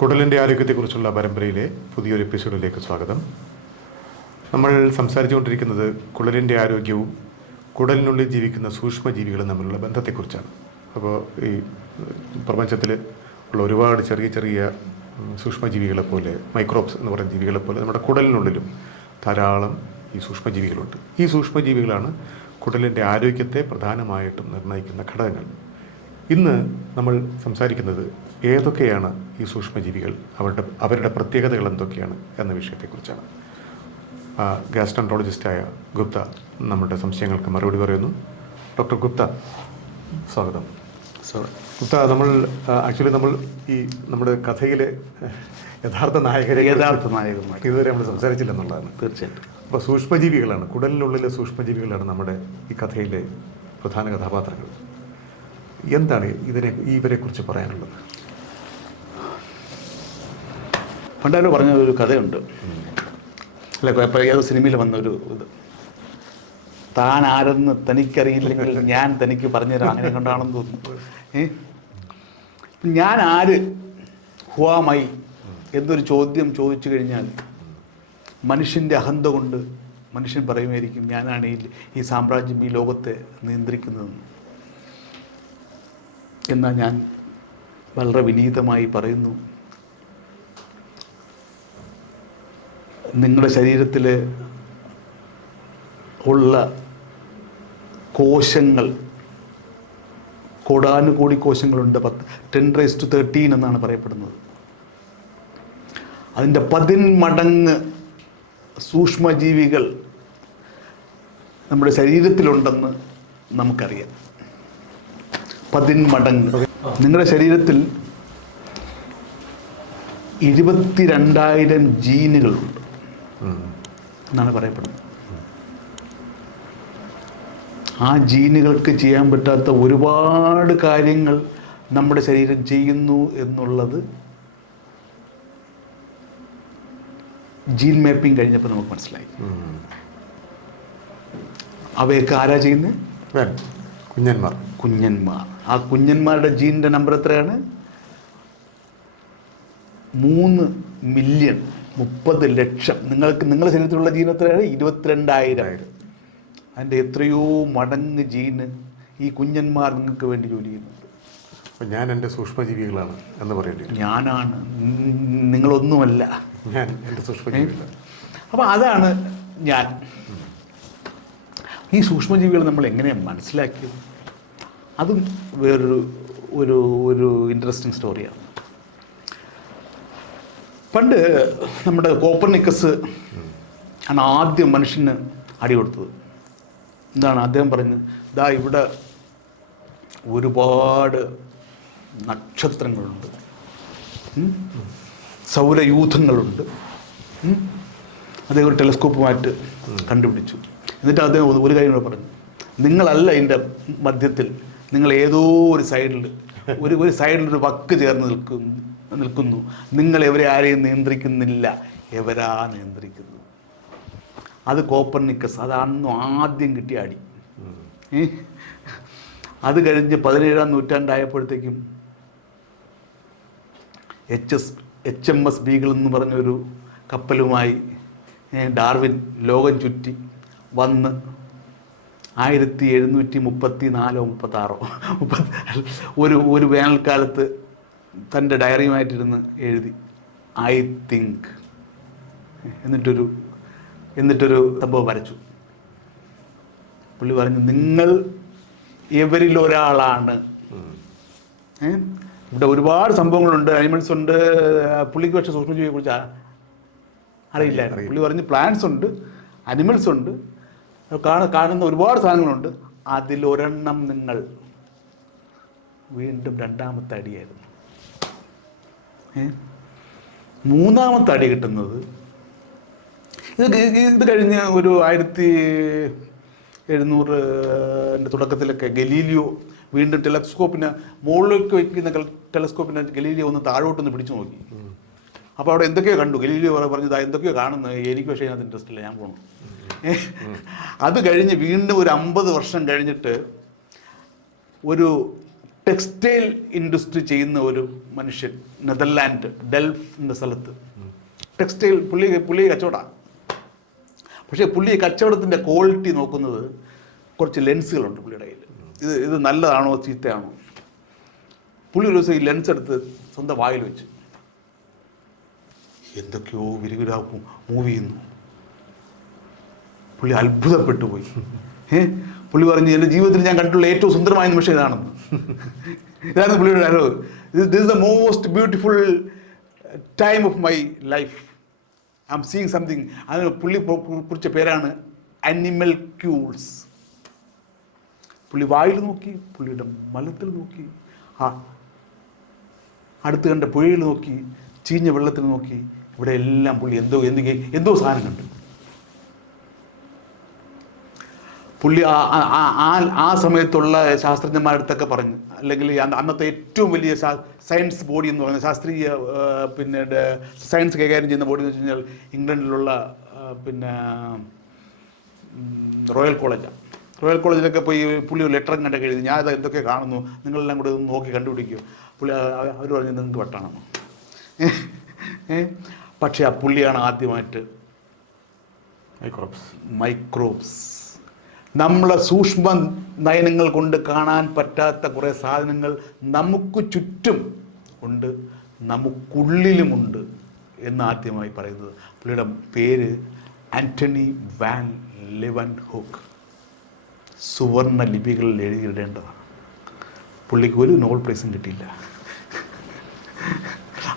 കുടലിൻ്റെ ആരോഗ്യത്തെക്കുറിച്ചുള്ള പരമ്പരയിലെ പുതിയൊരു എപ്പിസോഡിലേക്ക് സ്വാഗതം. നമ്മൾ സംസാരിച്ചുകൊണ്ടിരിക്കുന്നത് കുടലിൻ്റെ ആരോഗ്യവും കുടലിനുള്ളിൽ ജീവിക്കുന്ന സൂക്ഷ്മജീവികളും തമ്മിലുള്ള ബന്ധത്തെക്കുറിച്ചാണ്. അപ്പോൾ ഈ പ്രപഞ്ചത്തിൽ ഉള്ള ഒരുപാട് ചെറിയ ചെറിയ സൂക്ഷ്മജീവികളെ പോലെ, മൈക്രോബ്സ് എന്ന് പറയുന്ന ജീവികളെ പോലെ നമ്മുടെ കുടലിനുള്ളിലും ധാരാളം ഈ സൂക്ഷ്മജീവികളുണ്ട്. ഈ സൂക്ഷ്മജീവികളാണ് കുടലിൻ്റെ ആരോഗ്യത്തെ പ്രധാനമായിട്ടും നിർണ്ണയിക്കുന്ന ഘടകങ്ങൾ. ഇന്ന് നമ്മൾ സംസാരിക്കുന്നത് ഏതൊക്കെയാണ് ഈ സൂക്ഷ്മജീവികൾ, അവരുടെ പ്രത്യേകതകൾ എന്തൊക്കെയാണ് എന്ന വിഷയത്തെക്കുറിച്ചാണ്. ഗ്യാസ്ട്രോൻട്രോളജിസ്റ്റായ ഗുപ്ത നമ്മുടെ സംശയങ്ങൾക്ക് മറുപടി പറയുന്നു. ഡോക്ടർ ഗുപ്ത, സ്വാഗതം. ഗുപ്ത, നമ്മൾ ഈ നമ്മുടെ കഥയിലെ യഥാർത്ഥ നായകന്മാർ ഇതുവരെ നമ്മൾ സംസാരിച്ചില്ലെന്നുള്ളതാണ്. തീർച്ചയായിട്ടും. അപ്പോൾ സൂക്ഷ്മജീവികളാണ്, കുടലിനുള്ളിലെ സൂക്ഷ്മജീവികളാണ് നമ്മുടെ ഈ കഥയിലെ പ്രധാന കഥാപാത്രങ്ങൾ. എന്താണ് ഇവരെക്കുറിച്ച് പറയാനുള്ളത്? പണ്ടാരോ പറഞ്ഞ ഒരു കഥയുണ്ട്, അല്ല ഏതോ സിനിമയിൽ വന്ന ഒരു ഇത്, താൻ ആരെന്ന് തനിക്കറിയില്ലെങ്കിൽ ഞാൻ തനിക്ക് പറഞ്ഞുതരാം, അങ്ങനെ കൊണ്ടാണെന്ന് തോന്നുന്നു. ഞാൻ ആര്, ഹുവാമൈ എന്നൊരു ചോദ്യം ചോദിച്ചു കഴിഞ്ഞാൽ മനുഷ്യൻ്റെ അഹന്ത കൊണ്ട് മനുഷ്യൻ പറയുമായിരിക്കും, ഞാനാണ് ഈ സാമ്രാജ്യം, ഈ ലോകത്തെ നിയന്ത്രിക്കുന്നതെന്ന്. എന്നാൽ ഞാൻ വളരെ വിനീതമായി പറയുന്നു, നിങ്ങളുടെ ശരീരത്തിൽ ഉള്ള കോശങ്ങൾ, കോടാനുകോടി കോശങ്ങളുണ്ട്. 10⁻13 എന്നാണ് പറയപ്പെടുന്നത്. അതിൻ്റെ 10 മടങ്ങ് സൂക്ഷ്മജീവികൾ നമ്മുടെ ശരീരത്തിലുണ്ടെന്ന് നമുക്കറിയാം. 10 മടങ്ങ്. നിങ്ങളുടെ ശരീരത്തിൽ 22,000 ജീനുകളുണ്ട് എന്നാണ് പറയപ്പെടുന്നത്. ആ ജീനുകൾക്ക് ചെയ്യാൻ പറ്റാത്ത ഒരുപാട് കാര്യങ്ങൾ നമ്മുടെ ശരീരം ചെയ്യുന്നു എന്നുള്ളത് ജീൻ മാപ്പിംഗ് കഴിഞ്ഞപ്പോൾ നമുക്ക് മനസ്സിലായി. അവയൊക്കെ ആരാ ചെയ്യുന്നത്? കുഞ്ഞന്മാർ. ആ കുഞ്ഞന്മാരുടെ ജീനിൻ്റെ നമ്പർ എത്രയാണ്? 3 മില്യൺ, 30 ലക്ഷം. നിങ്ങളുടെ ശരീരത്തിലുള്ള ജീൻ എത്രയാണ്? 22,000. അതിൻ്റെ എത്രയോ മടങ്ങ് ജീന് ഈ കുഞ്ഞന്മാർ നിങ്ങൾക്ക് വേണ്ടി ജോലി ചെയ്യുന്നുണ്ട്. അപ്പം ഞാൻ എൻ്റെ സൂക്ഷ്മജീവികളാണ് എന്ന് പറയേണ്ടി വരും. ഞാനാണ്, നിങ്ങളൊന്നുമല്ല, ഞാൻ എൻ്റെ സൂക്ഷ്മജീവികളാണ്. അപ്പം അതാണ് ഞാൻ. ഈ സൂക്ഷ്മജീവികൾ നമ്മൾ എങ്ങനെയാണ് മനസ്സിലാക്കിയത്? അതും ഒരു ഇൻട്രസ്റ്റിംഗ് സ്റ്റോറിയാണ്. പണ്ട് നമ്മുടെ കോപ്പർനിക്കസ് ആണ് ആദ്യം മനുഷ്യന് അടി കൊടുത്തത്. എന്താണ് അദ്ദേഹം പറഞ്ഞത്? ദാ ഇവിടെ ഒരുപാട് നക്ഷത്രങ്ങളുണ്ട്, സൗരയൂഥങ്ങളുണ്ട്. അദ്ദേഹം ഒരു ടെലസ്കോപ്പുമായിട്ട് കണ്ടുപിടിച്ചു. എന്നിട്ട് അദ്ദേഹം ഒരു കാര്യം കൂടെ പറഞ്ഞു, നിങ്ങളല്ല ഇതിൻ്റെ മധ്യത്തിൽ, നിങ്ങൾ ഏതോ ഒരു സൈഡിൽ ഒരു വക്ക് ചേർന്ന് നിൽക്കുന്നു. നിങ്ങൾ ആരെയും നിയന്ത്രിക്കുന്നില്ല, എവരാ നിയന്ത്രിക്കുന്നു. അത് കോപ്പർനിക്കസ്, അതാണ് ആദ്യം കിട്ടിയ അടി. അത് കഴിഞ്ഞ് 17-ാം നൂറ്റാണ്ടായപ്പോഴത്തേക്കും HMS ബീഗിൾ എന്ന് പറഞ്ഞൊരു കപ്പലുമായി ഡാർവിൻ ലോകം ചുറ്റി വന്ന് 1734-36 ഒരു വേനൽക്കാലത്ത് തൻ്റെ ഡയറിയുമായിട്ടിരുന്ന് എഴുതി, ഐ തിങ്ക്, എന്നിട്ടൊരു സംഭവം വരച്ചു. പുള്ളി പറഞ്ഞു, നിങ്ങൾ ഇവരിൽ ഒരാളാണ്. ഇവിടെ ഒരുപാട് സംഭവങ്ങളുണ്ട്, അനിമൽസ് ഉണ്ട്. പുള്ളിക്ക് പക്ഷേ സൂക്ഷ്മജീവിയെ കുറിച്ച് അറിയില്ലായിരുന്നു. പുള്ളി പറഞ്ഞു, പ്ലാന്റ്സ് ഉണ്ട്, അനിമൽസ് ഉണ്ട്, കാണുന്ന ഒരുപാട് സാധനങ്ങളുണ്ട്, അതിലൊരെണ്ണം നിങ്ങൾ. വീണ്ടും 2ാമത്തെ അടിയായിരുന്നു. 3ാമത്തെ അടി കിട്ടുന്നത് ഇത് കഴിഞ്ഞ് ഒരു 1700 തുടക്കത്തിലൊക്കെ ഗലീലിയോ വീണ്ടും ടെലസ്കോപ്പിന് മുകളിലേക്ക് വയ്ക്കുന്ന ടെലസ്കോപ്പിനെ ഗലീലിയോ ഒന്ന് താഴോട്ടൊന്ന് പിടിച്ചു നോക്കി. അപ്പോൾ അവിടെ എന്തൊക്കെയോ കണ്ടു. ഗലീലിയോ പറഞ്ഞത് എന്തൊക്കെയോ കാണുന്നത്, എനിക്ക് പക്ഷേ അതിനകത്ത് ഇൻട്രസ്റ്റ് ഇല്ല, ഞാൻ പോകണം. അത് കഴിഞ്ഞ് വീണ്ടും ഒരു 50 വർഷം കഴിഞ്ഞിട്ട് ഒരു ടെക്സ്റ്റൈൽ ഇൻഡസ്ട്രി ചെയ്യുന്ന ഒരു മനുഷ്യൻ, നെതർലാൻഡ് ഡെൽഫ് എന്ന സ്ഥലത്ത് ടെക്സ്റ്റൈൽ പുള്ളി കച്ചവടമാണ്. പക്ഷേ പുള്ളി കച്ചവടത്തിൻ്റെ ക്വാളിറ്റി നോക്കുന്നത് കുറച്ച് ലെൻസുകളുണ്ട് പുള്ളിയുടെ കയ്യിൽ. ഇത് നല്ലതാണോ ചീത്തയാണോ? പുള്ളി ഒരു ദിവസം ഈ ലെൻസ് എടുത്ത് സ്വന്തം വായിൽ വെച്ച് എന്തൊക്കെയോ വിരിവിരാ മൂവ് ചെയ്യുന്നു. പുള്ളി അത്ഭുതപ്പെട്ടു പോയി. പുള്ളി പറഞ്ഞു, എൻ്റെ ജീവിതത്തിൽ ഞാൻ കണ്ടിട്ടുള്ള ഏറ്റവും സുന്ദരമായ നിമിഷം ഇതാണെന്ന്. ഇതാണ് പുള്ളിയുടെ dialogue. This is the most beautiful time of my life. I am seeing something. അതിന് പുള്ളി കുറിച്ച പേരാണ് അനിമൽ ക്യൂൾസ്. പുള്ളി വായിൽ നോക്കി, പുള്ളിയുടെ മലത്തിൽ നോക്കി, അടുത്ത് കണ്ട പുഴയിൽ നോക്കി, ചീഞ്ഞ വെള്ളത്തിൽ നോക്കി, ഇവിടെ എല്ലാം പുള്ളി എന്തോ സാധനം കണ്ടു. പുള്ളി ആ സമയത്തുള്ള ശാസ്ത്രജ്ഞന്മാരുടെ അടുത്തൊക്കെ പറഞ്ഞു, അല്ലെങ്കിൽ അന്നത്തെ ഏറ്റവും വലിയ സയൻസ് ബോഡി എന്ന് പറയുന്നത്, ശാസ്ത്രീയ പിന്നെ സയൻസ് കൈകാര്യം ചെയ്യുന്ന ബോഡി എന്ന് വെച്ച് കഴിഞ്ഞാൽ ഇംഗ്ലണ്ടിലുള്ള പിന്നെ റോയൽ കോളേജാണ്. റോയൽ കോളേജിലൊക്കെ പോയി പുള്ളി ഒരു ലെറ്റർ കണ്ടൊക്കെ എഴുതി, ഞാൻ അത് എന്തൊക്കെ കാണുന്നു, നിങ്ങളെല്ലാം കൂടെ ഒന്ന് നോക്കി കണ്ടുപിടിക്കുമോ. പുള്ളി അവർ പറഞ്ഞു, നിങ്ങൾക്ക് വട്ടാണെന്നോ. പക്ഷേ ആ പുള്ളിയാണ് ആദ്യമായിട്ട് മൈക്രോബ്സ്, നമ്മളെ സൂക്ഷ്മ നയനങ്ങൾ കൊണ്ട് കാണാൻ പറ്റാത്ത കുറേ സാധനങ്ങൾ നമുക്ക് ചുറ്റും ഉണ്ട്, നമുക്കുള്ളിലുമുണ്ട് എന്ന് ആദ്യമായി പറയുന്നത്. പുള്ളിയുടെ പേര് ആൻ്റണി വാൻ ലെവൻഹോക്ക്. സുവർണ ലിപികളിൽ എഴുതിയിടേണ്ടതാണ്. പുള്ളിക്ക് ഒരു നോബൽ പ്രൈസും കിട്ടിയില്ല.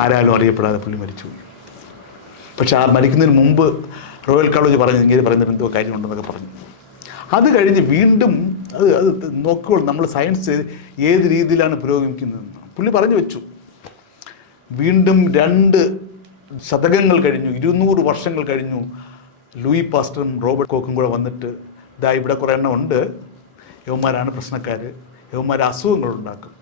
ആരാലും അറിയപ്പെടാതെ പുള്ളി മരിച്ചുപോയി. പക്ഷെ ആ മരിക്കുന്നതിന് മുമ്പ് റോയൽ കോളേജ് പറഞ്ഞു, ഇങ്ങനെ പറയുന്നതിന് എന്തോ കാര്യമുണ്ടെന്നൊക്കെ പറഞ്ഞു. അത് കഴിഞ്ഞ് വീണ്ടും അത് നോക്കുമ്പോൾ നമ്മൾ സയൻസ് ഏത് രീതിയിലാണ് പുരോഗമിക്കുന്നതെന്ന് പുള്ളി പറഞ്ഞു വെച്ചു. വീണ്ടും 2 ശതകങ്ങൾ കഴിഞ്ഞു, 200 വർഷങ്ങൾ കഴിഞ്ഞു. ലൂയി പാസ്റ്ററും റോബർട്ട് കോക്കും കൂടെ വന്നിട്ട്, ഇതാ ഇവിടെ കുറേ എണ്ണം ഉണ്ട്, യവന്മാരാണ് പ്രശ്നക്കാർ, യവന്മാർ അസുഖങ്ങളുണ്ടാക്കും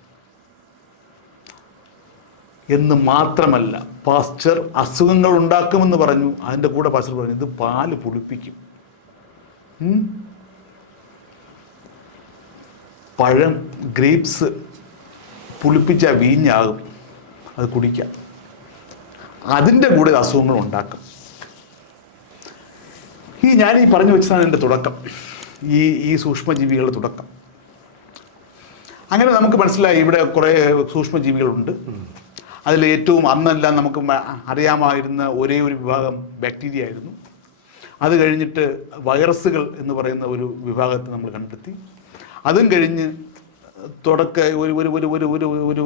എന്ന് മാത്രമല്ല, പാസ്റ്റർ അസുഖങ്ങൾ ഉണ്ടാക്കുമെന്ന് പറഞ്ഞു. അതിൻ്റെ കൂടെ പാസ്റ്റർ പറഞ്ഞു, ഇത് പാല് പുളിപ്പിക്കും, പഴം ഗ്രേപ്സ് പുളിപ്പിച്ച വീഞ്ഞാകും, അത് കുടിക്കാം, അതിൻ്റെ കൂടെ അസുഖങ്ങൾ ഉണ്ടാക്കും. ഞാൻ പറഞ്ഞു വെച്ചതാണ് എൻ്റെ തുടക്കം, ഈ സൂക്ഷ്മജീവികളുടെ തുടക്കം. അങ്ങനെ നമുക്ക് മനസ്സിലായി ഇവിടെ കുറേ സൂക്ഷ്മജീവികളുണ്ട്. അതിൽ ഏറ്റവും അന്നെല്ലാം നമുക്ക് അറിയാമായിരുന്ന ഒരേ ഒരു വിഭാഗം ബാക്ടീരിയ ആയിരുന്നു. അത് കഴിഞ്ഞിട്ട് വൈറസുകൾ എന്ന് പറയുന്ന ഒരു വിഭാഗത്തെ നമ്മൾ കണ്ടെത്തി. അതും കഴിഞ്ഞ്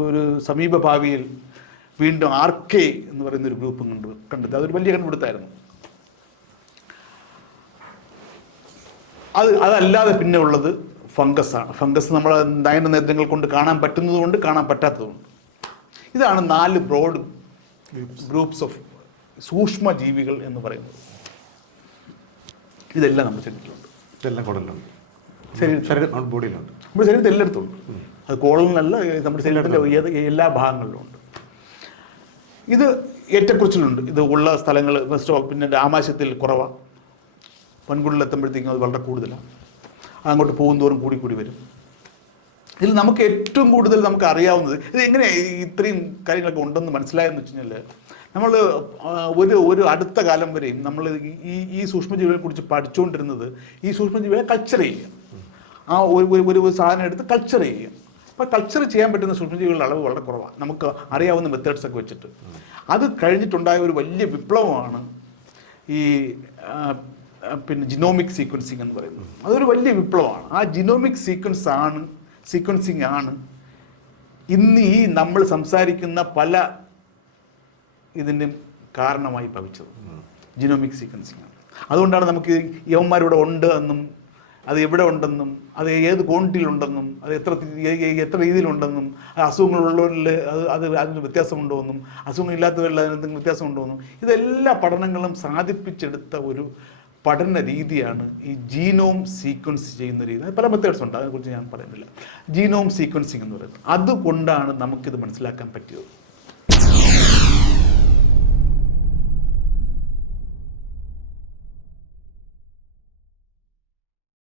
ഒരു സമീപ ഭാവിയിൽ വീണ്ടും ആർക്കെ എന്ന് പറയുന്ന ഒരു ഗ്രൂപ്പും കണ്ടെത്തി. അതൊരു വലിയ കണ്ടുപിടുത്തമായിരുന്നു. അതല്ലാതെ പിന്നെ ഉള്ളത് ഫംഗസാണ്. ഫംഗസ് നമ്മളെ നയന നേത്രങ്ങൾ കൊണ്ട് കാണാൻ പറ്റുന്നതുകൊണ്ട് കാണാൻ പറ്റാത്തതുകൊണ്ട്. ഇതാണ് 4 ബ്രോഡ് ഗ്രൂപ്പ്സ് ഓഫ് സൂക്ഷ്മജീവികൾ എന്ന് പറയുന്നത്. ഇതെല്ലാം നമ്മുടെ ശരീരത്തിലുണ്ട്, ഇതെല്ലാം കുടലിലുണ്ട്, ബോഡിയിലുണ്ട്, നമ്മുടെ ശരീരത്തിൽ എല്ലായിടത്തും ഉണ്ട്. അത് കോളനിലല്ല, നമ്മുടെ ശരീരത്തിൻ്റെ എല്ലാ ഭാഗങ്ങളിലും ഉണ്ട്. ഇത് ഏറ്റക്കുറിച്ചിലുണ്ട്. ഇത് ഉള്ള സ്ഥലങ്ങൾ പിന്നെ ആമാശയത്തിൽ കുറവാണ്, പെൺകുടിലെത്തുമ്പോഴത്തേക്കും അത് വളരെ കൂടുതലാണ്. അങ്ങോട്ട് പോകുന്തോറും കൂടി വരും. ഇതിൽ നമുക്ക് ഏറ്റവും കൂടുതൽ നമുക്ക് അറിയാവുന്നത്, ഇത് എങ്ങനെ ഇത്രയും കാര്യങ്ങളൊക്കെ ഉണ്ടെന്ന് മനസ്സിലായെന്ന് വെച്ച് കഴിഞ്ഞാൽ, നമ്മൾ ഒരു അടുത്ത കാലം വരെയും നമ്മൾ ഈ സൂക്ഷ്മജീവികളെ കുറിച്ച് പഠിച്ചുകൊണ്ടിരുന്നത് ഈ സൂക്ഷ്മജീവികളെ കൾച്ചർ ചെയ്യുക. ആ ഒരു സാധനം എടുത്ത് കൾച്ചർ ചെയ്യുക. അപ്പോൾ കൾച്ചർ ചെയ്യാൻ പറ്റുന്ന സൂക്ഷ്മജീവികളുടെ അളവ് വളരെ കുറവാണ്, നമുക്ക് അറിയാവുന്ന മെത്തേഡ്സൊക്കെ വെച്ചിട്ട്. അത് കഴിഞ്ഞിട്ടുണ്ടായ ഒരു വലിയ വിപ്ലവമാണ് ഈ പിന്നെ ജിനോമിക് സീക്വൻസിങ് എന്ന് പറയുന്നത്. അതൊരു വലിയ വിപ്ലവമാണ്. ആ ജിനോമിക് സീക്വൻസിങ് ആണ് ഇന്ന് ഈ നമ്മൾ സംസാരിക്കുന്ന പല ഇതിനും കാരണമായി ഭവിച്ചത്. ജിനോമിക് സീക്വൻസിങ് ആണ്. അതുകൊണ്ടാണ് നമുക്ക് യവന്മാരിവിടെ ഉണ്ട് എന്നും അത് എവിടെ ഉണ്ടെന്നും അത് ഏത് ക്വാണ്ടിറ്റിയിലുണ്ടെന്നും അത് എത്ര രീതിയിലുണ്ടെന്നും അസുഖങ്ങളുള്ളവരിൽ അതിന് വ്യത്യാസമുണ്ടോ എന്നും അസുഖമില്ലാത്തവരിൽ അതിനെന്തെങ്കിലും വ്യത്യാസമുണ്ടോ എന്നും ഇതെല്ലാ പഠനങ്ങളും സാധിപ്പിച്ചെടുത്ത ഒരു പഠന രീതിയാണ് ഈ ജീനോം സീക്വൻസ് ചെയ്യുന്ന രീതി. പല മെത്തേഡ്സ് ഉണ്ട്, അതിനെക്കുറിച്ച് ഞാൻ പറയുന്നില്ല. ജീനോം സീക്വൻസിങ് എന്ന് പറയുന്നത് അതുകൊണ്ടാണ് നമുക്കിത് മനസ്സിലാക്കാൻ പറ്റിയത്.